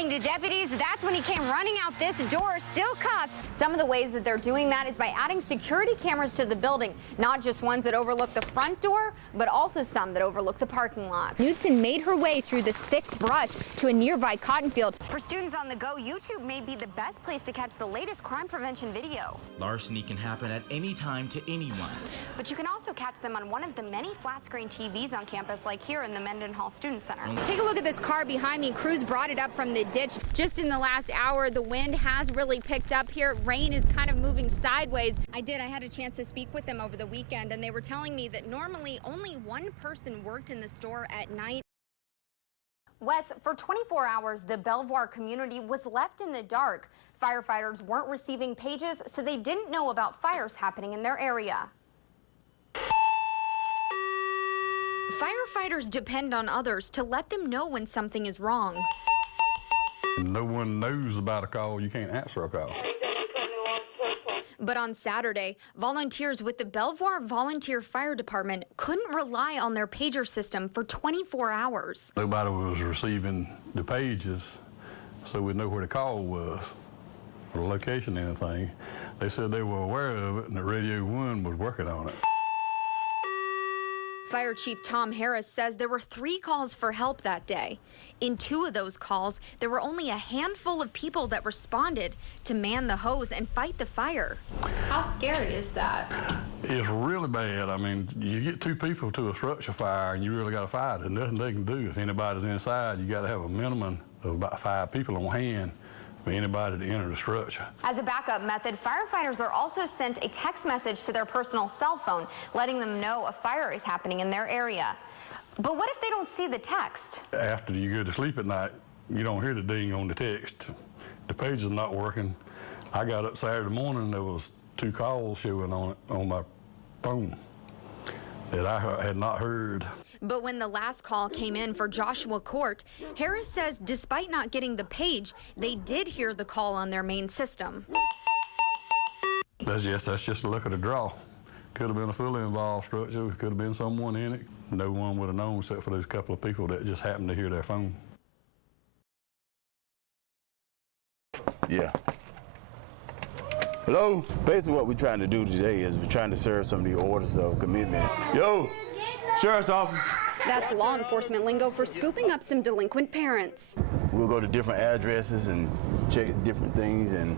According to deputies, that's when he came running out this door, still cuffed. Some of the ways that they're doing that is by adding security cameras to the building, not just ones that overlook the front door, but also some that overlook the parking lot. Knudsen made her way through this thick brush to a nearby cotton field. For students on the go, YouTube may be the best place to catch the latest crime prevention video. Larceny can happen at any time to anyone. But you can also catch them on one of the many flat-screen TVs on campus, like here in the Mendenhall Student Center. Take a look at this car behind me. Crews brought it up from the ditch. Just in the last hour, the wind has really picked up here. Rain is kind of moving sideways. I had a chance to speak with them over the weekend, and they were telling me that normally only one person worked in the store at night. Wes, for 24 hours, the Belvoir community was left in the dark. Firefighters weren't receiving pages, so they didn't know about fires happening in their area. Firefighters depend on others to let them know when something is wrong. No one knows about a call. You can't answer a call. But on Saturday, volunteers with the Belvoir Volunteer Fire Department couldn't rely on their pager system for 24 hours. Nobody was receiving the pages, so we know where the call was, or the location, anything. They said they were aware of it, and the Radio 1 was working on it. Fire Chief Tom Harris says there were 3 calls for help that day. In 2 of those calls, there were only a handful of people that responded to man the hose and fight the fire. How scary is that? It's really bad. I mean, you get 2 people to a structure fire and you really got to fight it. Nothing they can do. If anybody's inside, you got to have a minimum of about 5 people on hand for anybody to enter the structure. As a backup method, firefighters are also sent a text message to their personal cell phone, letting them know a fire is happening in their area. But what if they don't see the text? After you go to sleep at night, you don't hear the ding on the text. The page is not working. I got up Saturday morning, there was 2 calls showing on it on my phone that I had not heard. But when the last call came in for Joshua Court, Harris says despite not getting the page, they did hear the call on their main system. That's just a luck of the draw. Could have been a fully involved structure, could have been someone in it. No one would have known except for those couple of people that just happened to hear their phone. Yeah. Hello? Basically what we're trying to do today is we're trying to serve some of the orders of commitment. Yo, Sheriff's Office. That's law enforcement lingo for scooping up some delinquent parents. We'll go to different addresses and check different things and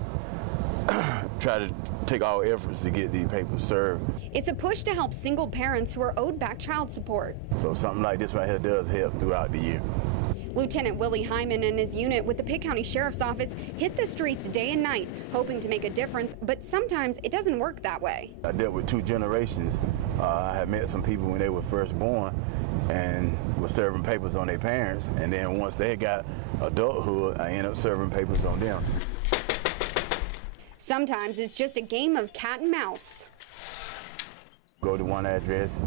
try to take our efforts to get these papers served. It's a push to help single parents who are owed back child support. So something like this right here does help throughout the year. Lieutenant Willie Hyman and his unit with the Pitt County Sheriff's Office hit the streets day and night, hoping to make a difference, but sometimes it doesn't work that way. I dealt with 2 generations. I had met some people when they were first born and was serving papers on their parents, and then once they got adulthood, I ended up serving papers on them. Sometimes it's just a game of cat and mouse. Go to one address,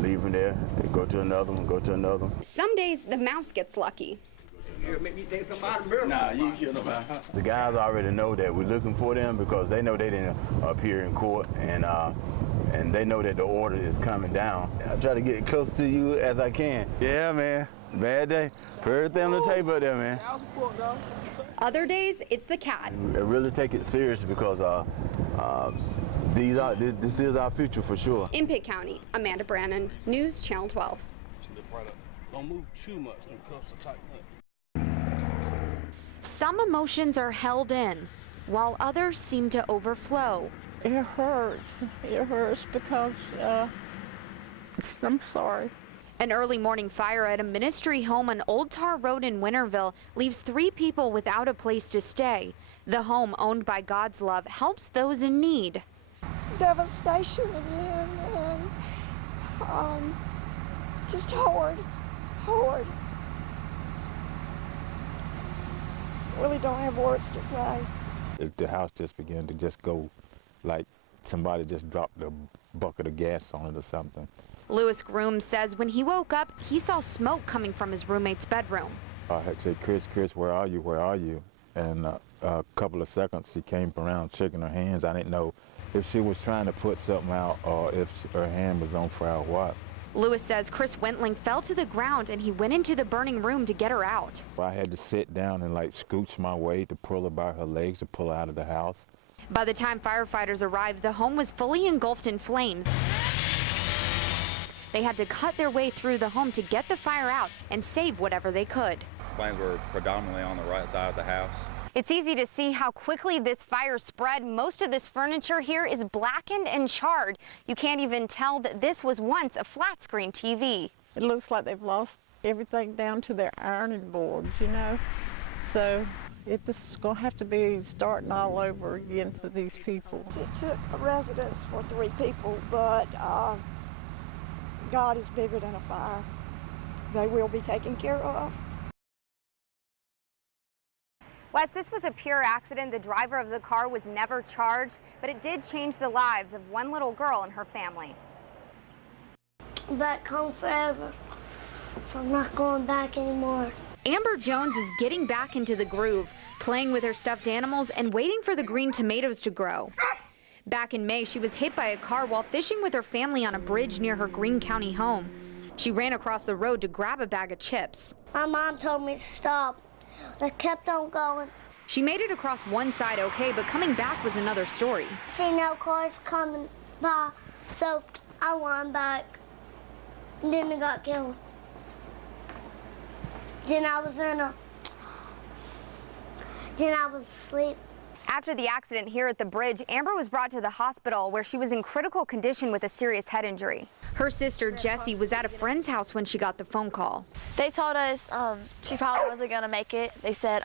leave them there, go to another one, go to another one. Some days the mouse gets lucky. Nah, you kill nobody. The guys already know that we're looking for them because they know they didn't appear in court, and they know that the order is coming down. I try to get close to you as I can. Yeah, man, bad day. Everything on the table up there, man. Other days, it's the cat. I really take it serious because this is our future for sure. In Pitt County, Amanda Brannon, News Channel 12. Don't move too much, them cuffs are tight. Some emotions are held in, while others seem to overflow. It hurts. It hurts because I'm sorry. An early morning fire at a ministry home on Old Tar Road in Winterville leaves 3 people without a place to stay. The home, owned by God's Love, helps those in need. Devastation again, and just hard. Really don't have words to say. The house just began to just go like somebody just dropped a bucket of gas on it or something. Lewis Groom says when he woke up, he saw smoke coming from his roommate's bedroom. I had said, Chris, where are you? Where are you? And a couple of seconds, she came around shaking her hands. I didn't know if she was trying to put something out or if her hand was on fire or what. Lewis says Chris Wentling fell to the ground and he went into the burning room to get her out. I had to sit down and like scooch my way to pull her by her legs to pull her out of the house. By the time firefighters arrived, the home was fully engulfed in flames. They had to cut their way through the home to get the fire out and save whatever they could. Flames were predominantly on the right side of the house. It's easy to see how quickly this fire spread. Most of this furniture here is blackened and charred. You can't even tell that this was once a flat screen TV. It looks like they've lost everything down to their ironing boards, you know. So this is going to have to be starting all over again for these people. It took a residence for 3 people, but God is bigger than a fire. They will be taken care of. Wes, this was a pure accident. The driver of the car was never charged, but it did change the lives of one little girl and her family. I'm back home forever, so I'm not going back anymore. Amber Jones is getting back into the groove, playing with her stuffed animals and waiting for the green tomatoes to grow. Back in May, she was hit by a car while fishing with her family on a bridge near her Greene County home. She ran across the road to grab a bag of chips. My mom told me to stop. I kept on going. She made it across one side okay, but coming back was another story. See no cars coming by, so I went back. And then I got killed. Then I was asleep. After the accident here at the bridge, Amber was brought to the hospital where she was in critical condition with a serious head injury. Her sister, Jessie, was at a friend's house when she got the phone call. They told us she probably wasn't going to make it. They said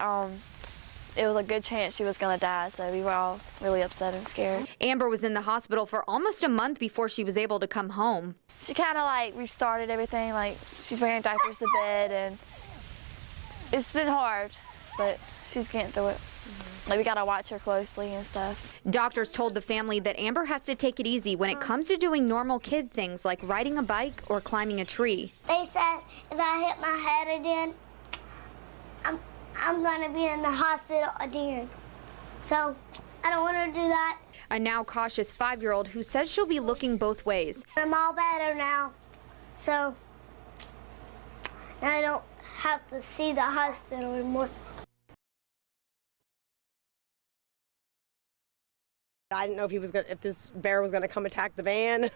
it was a good chance she was going to die, so we were all really upset and scared. Amber was in the hospital for almost a month before she was able to come home. She kind of like restarted everything, like she's wearing diapers to bed, and it's been hard, but she's getting through it. Like, we gotta watch her closely and stuff. Doctors told the family that Amber has to take it easy when it comes to doing normal kid things like riding a bike or climbing a tree. They said if I hit my head again, I'm gonna be in the hospital again. So I don't want to do that. A now cautious 5-year-old who says she'll be looking both ways. I'm all better now, so now I don't have to see the hospital anymore. I didn't know if this bear was gonna come attack the van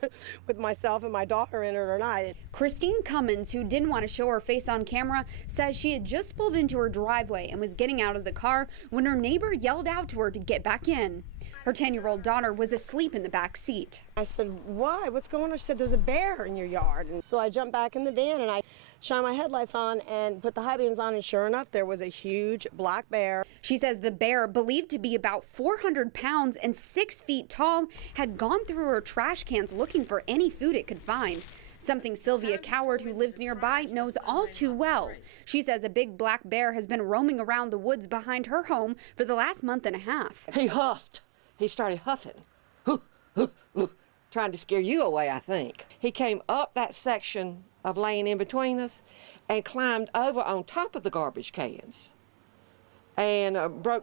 with myself and my daughter in it or not. Christine Cummins, who didn't want to show her face on camera, says she had just pulled into her driveway and was getting out of the car when her neighbor yelled out to her to get back in. Her 10-year-old daughter was asleep in the back seat. I said, why? What's going on? She said, there's a bear in your yard. And so I jumped back in the van and I shined my headlights on and put the high beams on, and sure enough, there was a huge black bear. She says the bear, believed to be about 400 pounds and 6 feet tall, had gone through her trash cans looking for any food it could find. Something Sylvia Coward, who lives nearby, knows all too well. She says a big black bear has been roaming around the woods behind her home for the last month and a half. He huffed. He started huffing, trying to scare you away, I think. He came up that section of lane in between us and climbed over on top of the garbage cans. And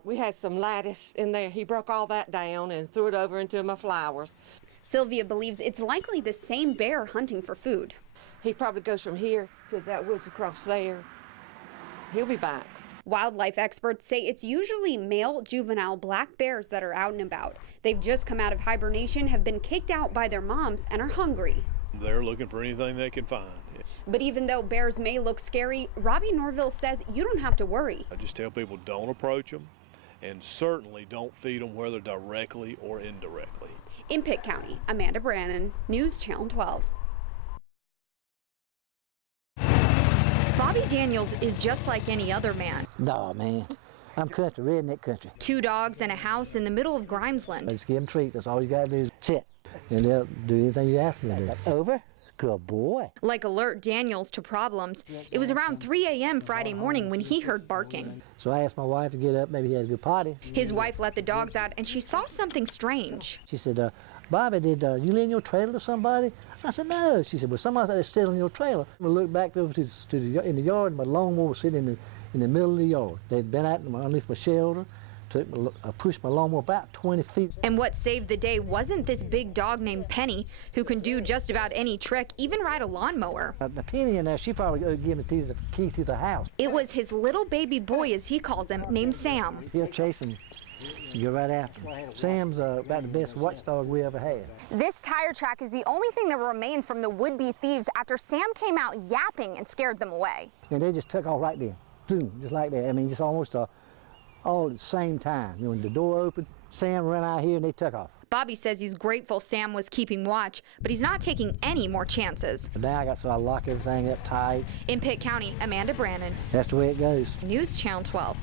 we had some lattice in there. He broke all that down and threw it over into my flowers. Sylvia believes it's likely the same bear hunting for food. He probably goes from here to that woods across there. He'll be back. Wildlife experts say it's usually male juvenile black bears that are out and about. They've just come out of hibernation, have been kicked out by their moms, and are hungry. They're looking for anything they can find. But even though bears may look scary, Robbie Norville says you don't have to worry. I just tell people don't approach them, and certainly don't feed them, whether directly or indirectly. In Pitt County, Amanda Brannon, News Channel 12. Bobby Daniels is just like any other man. No, man. I'm country, redneck country. 2 dogs and a house in the middle of Grimesland. Just give them treats. That's all you got to do is sit. And they'll do anything you ask them to do. Over? Good boy. Like alert Daniels to problems. It was around 3 a.m. Friday morning when he heard barking. So I asked my wife to get up. Maybe he had to go potty. His wife let the dogs out and she saw something strange. She said, Bobby, did you lend your trailer to somebody? I said, no. She said, well, somebody's out there sitting on your trailer. We looked back over in the yard, and my lawnmower was sitting in the middle of the yard. They'd been out underneath my shelter, pushed my lawnmower about 20 feet. And what saved the day wasn't this big dog named Penny, who can do just about any trick, even ride a lawnmower. The Penny in there, she probably would give me the key to the house. It was his little baby boy, as he calls him, named Sam. He'll chase him. You go right after him. Sam's about the best watchdog we ever had. This tire track is the only thing that remains from the would-be thieves after Sam came out yapping and scared them away. And they just took off right there, boom, just like that. I mean, just almost all at the same time. You know, when the door opened, Sam ran out here and they took off. Bobby says he's grateful Sam was keeping watch, but he's not taking any more chances. But now I lock everything up tight. In Pitt County, Amanda Brannon. That's the way it goes. News Channel 12.